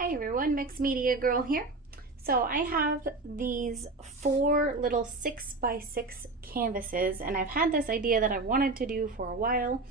Hi everyone, Mixed Media Girl here. So I have these 4 little 6x6 canvases, and I've had this idea that I wanted to do for a while,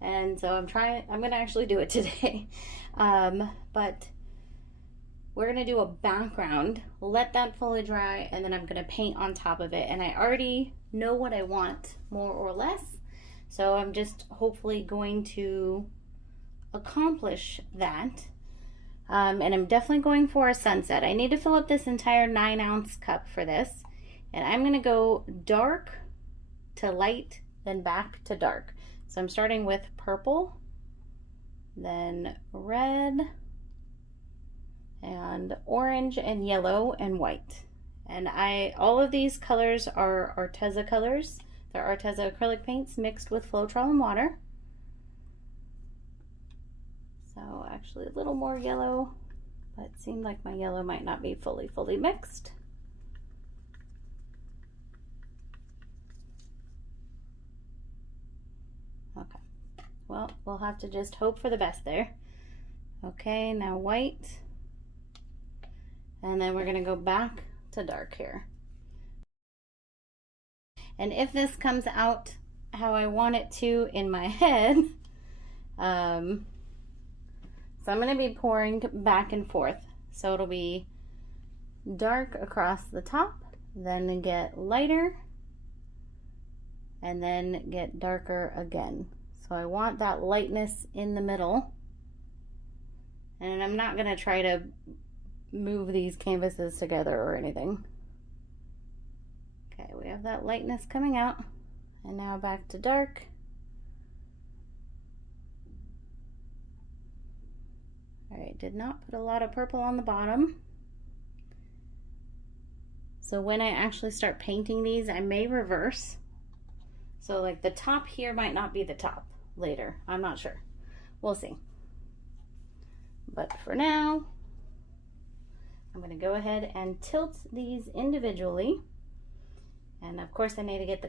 and so I'm gonna actually do it today. But we're gonna do a background, let that fully dry, and then I'm gonna paint on top of it. And I already know what I want, more or less, so I'm just hopefully going to accomplish that. And I'm definitely going for a sunset. I need to fill up this entire 9-ounce cup for this. And I'm going to go dark to light, then back to dark. So I'm starting with purple, then red, and orange, and yellow, and white. And all of these colors are Arteza colors. They're Arteza acrylic paints mixed with floetrol and water. So actually a little more yellow, but it seemed like my yellow might not be fully mixed. Okay, well, we'll have to just hope for the best there. Okay, now white. And then we're gonna go back to dark here. And if this comes out how I want it to in my head, so I'm going to be pouring back and forth. So it'll be dark across the top, then get lighter, and then get darker again. So I want that lightness in the middle. And I'm not going to try to move these canvases together or anything. Okay, we have that lightness coming out. And now back to dark. Alright, did not put a lot of purple on the bottom. So when I actually start painting these, I may reverse. So like the top here might not be the top later. I'm not sure. We'll see. But for now, I'm going to go ahead and tilt these individually. And of course I need to get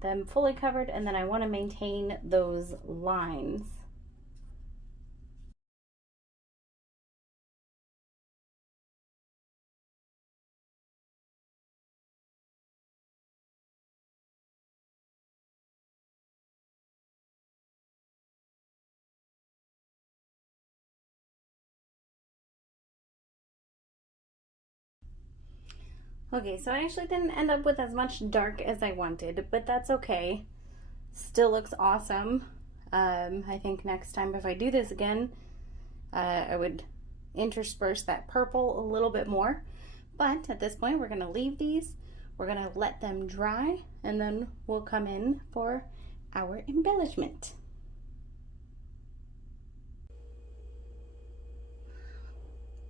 them fully covered, and then I want to maintain those lines. Okay, so I actually didn't end up with as much dark as I wanted, but that's okay. Still looks awesome. I think next time if I do this again, I would intersperse that purple a little bit more. But at this point, we're gonna leave these. We're gonna let them dry, and then we'll come in for our embellishment.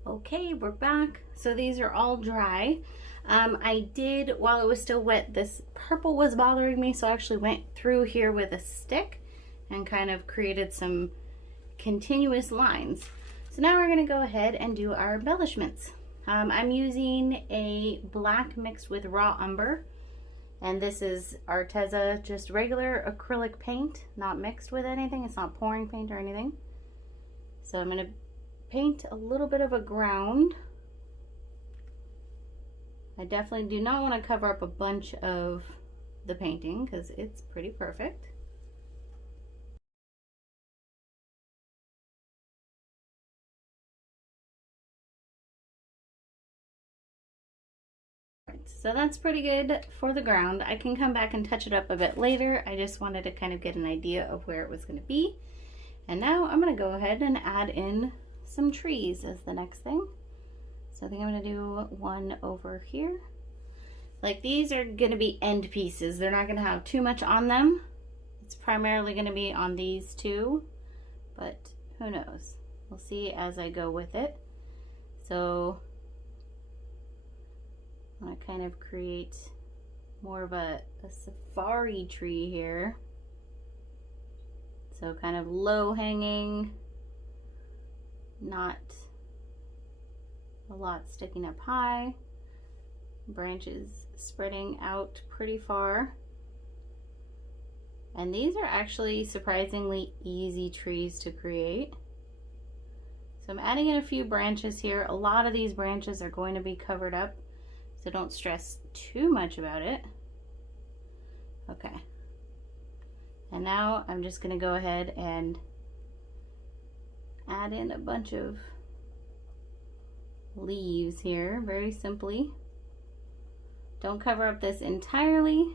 Okay, we're back. So these are all dry. I did, while it was still wet, this purple was bothering me, so I actually went through here with a stick and kind of created some continuous lines. So now we're going to go ahead and do our embellishments. I'm using a black mixed with raw umber, and this is Arteza, just regular acrylic paint, not mixed with anything. It's not pouring paint or anything. So I'm going to paint a little bit of a ground. I definitely do not want to cover up a bunch of the painting because it's pretty perfect. So that's pretty good for the ground. I can come back and touch it up a bit later. I just wanted to kind of get an idea of where it was going to be. And now I'm going to go ahead and add in some trees as the next thing. So I think I'm going to do one over here. Like, these are going to be end pieces. They're not going to have too much on them. It's primarily going to be on these two, but who knows? We'll see as I go with it. So I want to kind of create more of a safari tree here. So kind of low hanging, not a lot sticking up high, branches spreading out pretty far. And these are actually surprisingly easy trees to create. So I'm adding in a few branches here. A lot of these branches are going to be covered up, so don't stress too much about it. Okay. And now I'm just going to go ahead and add in a bunch of leaves here, very simply. Don't cover up this entirely.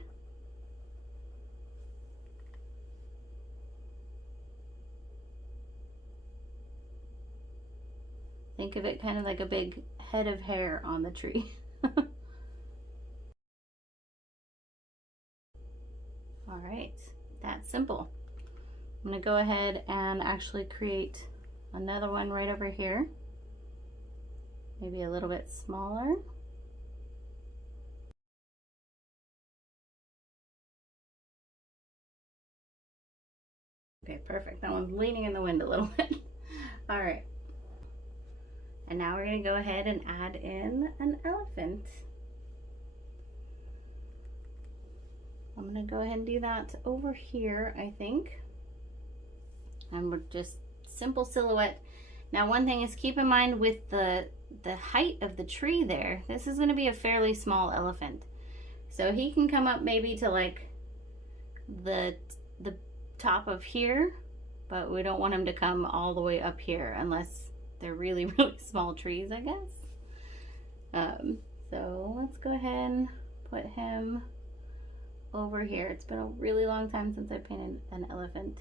Think of it kind of like a big head of hair on the tree. All right, that's simple. I'm gonna go ahead and actually create another one right over here. Maybe a little bit smaller. Okay, perfect. That one's leaning in the wind a little bit. All right. And now we're gonna go ahead and add in an elephant. I'm gonna go ahead and do that over here, I think. And we're just simple silhouette. Now, one thing is, keep in mind with the height of the tree there, this is gonna be a fairly small elephant. So he can come up maybe to like the top of here, but we don't want him to come all the way up here unless they're really, really small trees, I guess. So let's go ahead and put him over here. It's been a really long time since I painted an elephant.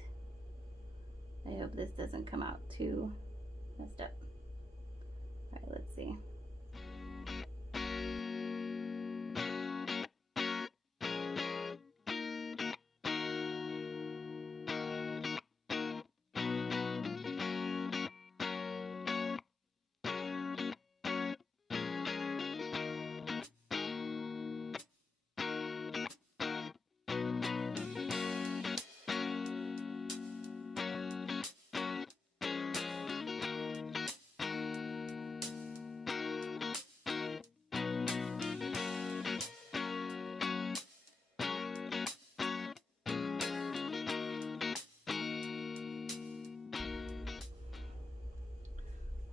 I hope this doesn't come out too messed up. All right, let's see.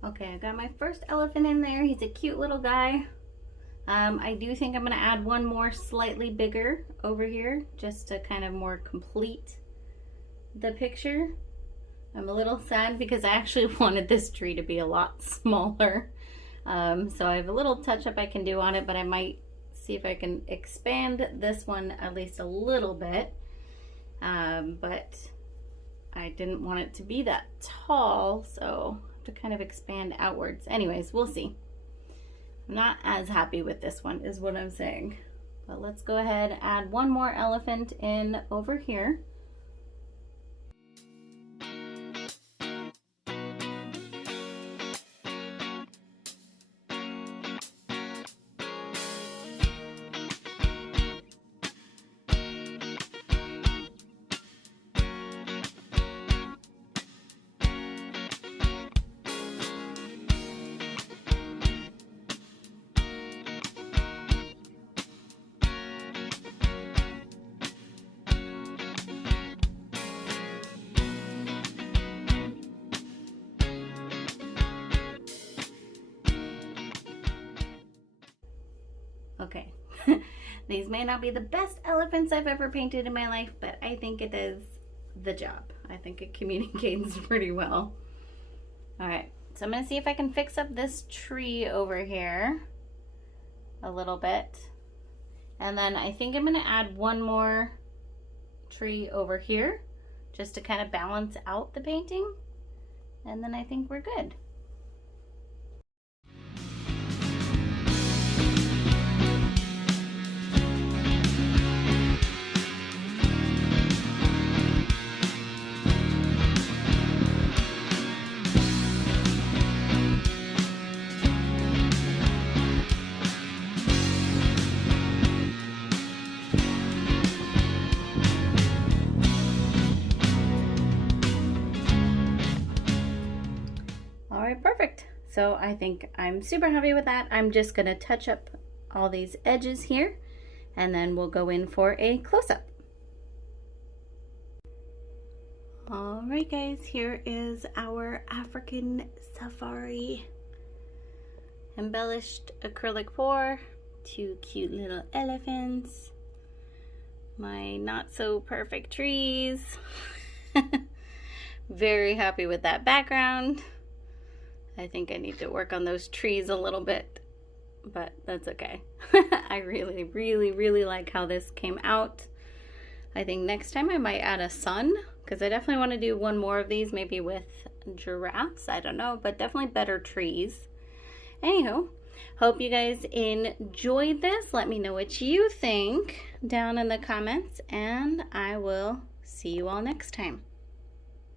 Okay, I got my first elephant in there. He's a cute little guy. I do think I'm gonna add one more slightly bigger over here just to kind of more complete the picture. I'm a little sad because I actually wanted this tree to be a lot smaller. So I have a little touch up I can do on it, but I might see if I can expand this one at least a little bit. But I didn't want it to be that tall, so to kind of expand outwards. Anyways, we'll see. I'm not as happy with this one is what I'm saying. But let's go ahead and add one more elephant in over here. Okay, these may not be the best elephants I've ever painted in my life, but I think it does the job. I think it communicates pretty well. All right, so I'm gonna see if I can fix up this tree over here a little bit. And then I think I'm gonna add one more tree over here just to kind of balance out the painting. And then I think we're good. All right, perfect. So I think I'm super happy with that. I'm just gonna touch up all these edges here and then we'll go in for a close-up. All right. Alright guys, here is our African safari embellished acrylic pour. Two cute little elephants. My not so perfect trees. Very happy with that background. I think I need to work on those trees a little bit, but that's okay. I really like how this came out. I think next time I might add a sun, because I definitely want to do one more of these, maybe with giraffes, I don't know, but definitely better trees. Anywho, hope you guys enjoyed this. Let me know what you think down in the comments, and I will see you all next time.